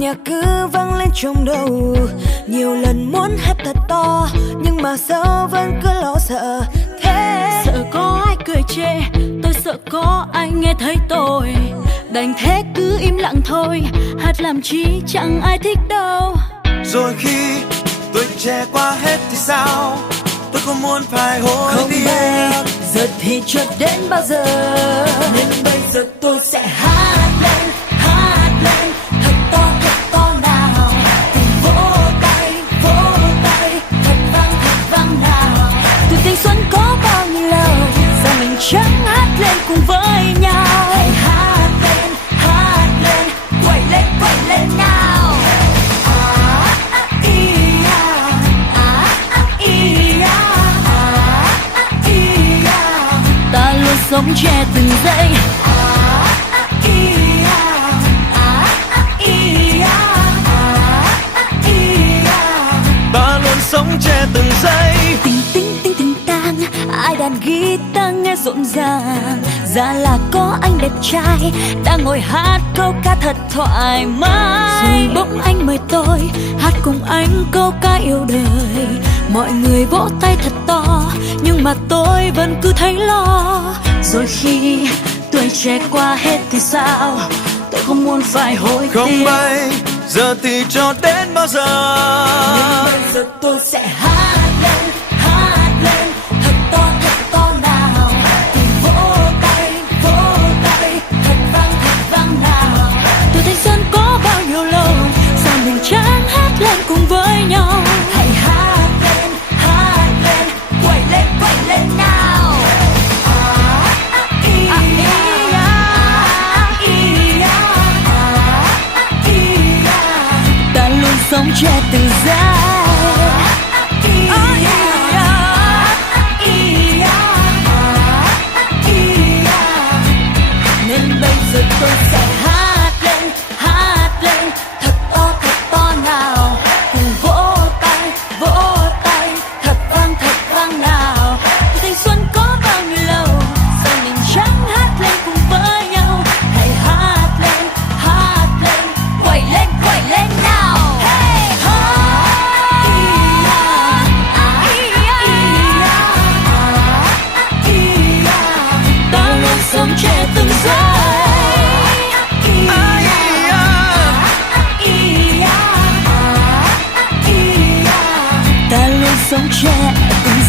nhạc cứ vang lên trong đầu. Nhiều lần muốn hát thật to, nhưng mà sao vẫn cứ lo sợ thế. Sợ có ai cười chê, tôi sợ có ai nghe thấy tôi. Đành thế cứ im lặng thôi, hát làm chi chẳng ai thích đâu. Rồi khi tuổi trẻ qua hết thì sao, tôi không muốn phải hối Không tiếc. biết giờ thì cho đến bao giờ, nên bây giờ tôi sẽ hát lên thật to nào. Cùng vỗ tay thật vang nào. Tuổi thanh xuân có bao nhiêu lâu, sao mình chẳng hát lên cùng với nhau. Hãy hát lên quay lên nào. Ta luôn sống trẻ từng giây. Ta luôn sống trẻ từng giây. Tình tang, ai đàn guitar nghe rộn ràng. Ra là có anh đẹp trai đang ngồi hát câu ca thật thoải mái. Rồi bỗng anh mời tôi hát cùng anh câu ca yêu đời. Mọi người vỗ tay thật to, nhưng mà tôi vẫn cứ thấy lo. Rồi khi tuổi trẻ qua hết thì sao, tôi không muốn phải hối tiếc. Không bay giờ thì cho đến bao giờ. Nhưng bây giờ tôi sẽ hát lên thật to nào. Cùng vỗ tay thật vang nào. Tuổi thanh xuân có bao nhiêu lâu, sao mình chẳng hát lên cùng với nhau. Hãy hát lên quay lên nào. Ta luôn sống trẻ từng giây. Nên bây giờ tôi sẽ hát lên thật to nào. Cùng vỗ tay thật vang nào. Tuổi thanh xuân có bao nhiêu lâu, sao mình chẳng hát lên cùng với nhau. Hãy hát lên quay lên nào. Hey! Ta luôn sống trẻ từng giây. Ta luôn sống trẻ từng